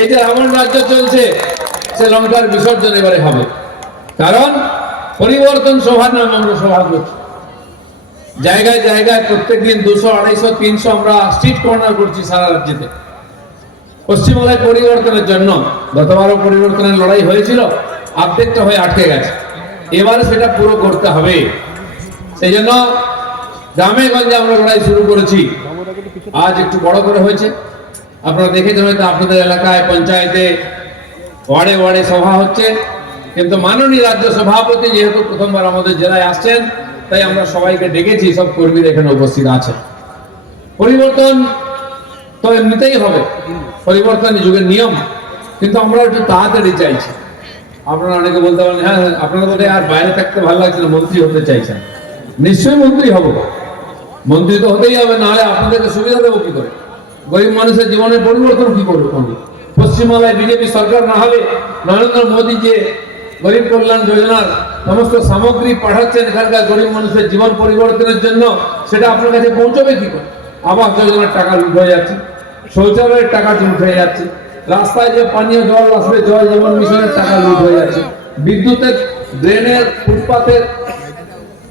এই যে রাবণ রাজ্য চলছে, সে লঙ্কার বিসর্জন এবারে হবে। কারণ পরিবর্তন সভা নাম আমরা সভা করছি। জায়গায় জায়গায় প্রত্যেকদিন দুশো, আড়াইশো, তিনশো আমরা স্ট্রিট কর্নার করছি সারা রাজ্যেতে। পশ্চিমবাংলায় পরিবর্তনের জন্য, গতবারও পরিবর্তনের লড়াই হয়েছিল অর্ধেকটা হয়ে আটকে গেছে। এবারে সেটা পুরো করতে হবে। সেই জন্য গ্রামে গঞ্জে আমরা লড়াই শুরু করেছি। আজ একটু বড় করে হয়েছে। আপনারা দেখেছেন হয়তো আপনাদের এলাকায় পঞ্চায়েতে ওয়ার্ডে ওয়ার্ডে সভা হচ্ছে, কিন্তু মাননীয় রাজ্য সভাপতি যেহেতু প্রথমবার আমাদের জেলায় আসছেন, তাই আমরা সবাইকে ডেকেছি, সব কর্মীরা এখানে উপস্থিত আছে পরিবর্তন তো এমনিতেই হবে পরিবর্তন যুগের নিয়ম, কিন্তু আমরা একটু তাড়াতাড়ি চাইছি। আপনারা অনেকে বলতে পারেন হ্যাঁ আপনারা বলে আর বাইরে থাকতে ভালো লাগছে না, মন্ত্রী হতে চাইছেন। নিশ্চয়ই মন্ত্রী হব। মন্ত্রী তো হতেই হবে, নাহলে আপনাদেরকে সুবিধা দেবো কি করে? গরিব মানুষের জীবনের পরিবর্তন কি করব করব পশ্চিমবাংলায় বিজেপি সরকার না হলে নরেন্দ্র মোদী যে গরিব কল্যাণ যোজনার সমস্ত সামগ্রী পাঠাচ্ছেন এখানকার গরিব মানুষের জীবন পরিবর্তনের জন্য, সেটা আপনার কাছে পৌঁছবে কি করে? আবাস যোজনার টাকা লুট হয়ে যাচ্ছে, শৌচালয়ের টাকা লুট হয়ে যাচ্ছে, রাস্তায় যে পানীয় জল আসবে জল জীবন মিশনের টাকা লুট হয়ে যাচ্ছে, বিদ্যুতের, ড্রেনের, ফুটপাতের,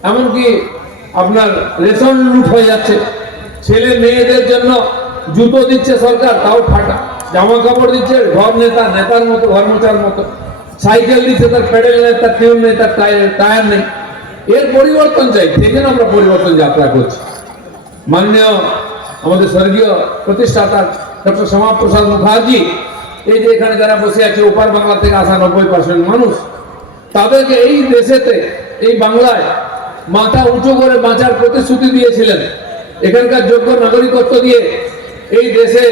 এমনকি আপনার রেশন লুট হয়ে যাচ্ছে। ছেলে মেয়েদের জন্য জুতো দিচ্ছে সরকার, তাও ফাটা। জামা কাপড় দিচ্ছে ঘর নেতা, নেতার মতো ঘর মোচার মতো। সাইকেল দিচ্ছে, তার প্যাডেল নেই, তার টিউন নেই, তার টায়ার নেই। এর পরিবর্তন চাই সেই আমরা পরিবর্তন যাত্রা করছি। মাননীয় আমাদের স্বর্গীয় প্রতিষ্ঠাতা ডক্টর শ্যামাপ্রসাদ মুখার্জি, এই যে এখানে যারা বসে আছে, ওপার বাংলা থেকে আসা নব্বই পার্সেন্ট মানুষ, তাদেরকে এই দেশেতে, এই বাংলায় মাথা উঁচু করে বাঁচার প্রতিশ্রুতি দিয়েছিলেন। এখানকার যোগ্য নাগরিকত্ব দিয়ে এই দেশে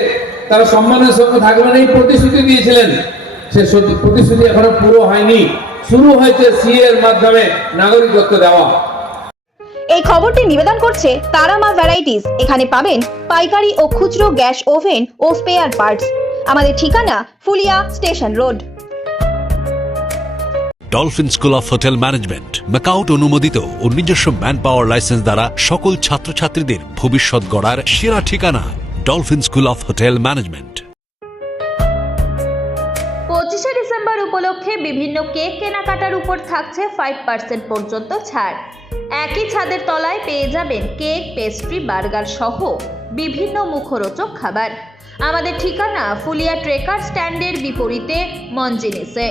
তারা সম্মানের সঙ্গে থাকবেন এই প্রতিশ্রুতি দিয়েছিলেন। সে প্রতিশ্রুতি এখনও পুরো হয়নি। শুরু হয়েছে সি এর মাধ্যমে নাগরিকত্ব দেওয়া। এই খবরটি নিবেদন করছে তারামা ভ্যারাইটিস এখানে পাবেন পাইকারি ও খুচরো গ্যাস ওভেন ও স্পেয়ার পার্টস আমাদের ঠিকানা Phulia station road. Dolphin school of hotel management MAKAUT অনুমোদিত ও নিজস্ব ম্যান পাওয়ার লাইসেন্স দ্বারা সকল ছাত্রছাত্রীদের ভবিষ্যৎ গড়ার সেরা ঠিকানা। Dolphin school of hotel management পঁচিশে ডিসেম্বর উপলক্ষে বিভিন্ন কেক কেনাকাটার উপর থাকছে ফাইভ পার্সেন্ট পর্যন্ত ছাড়। একই ছাদের তলায় পেয়ে যাবেন কেক পেস্ট্রি বার্গার সহ বিভিন্ন মুখরোচক খাবার। আমাদের ঠিকানা ফুলিয়া ট্রেকার স্ট্যান্ডের বিপরীতে মঞ্জিনিসে।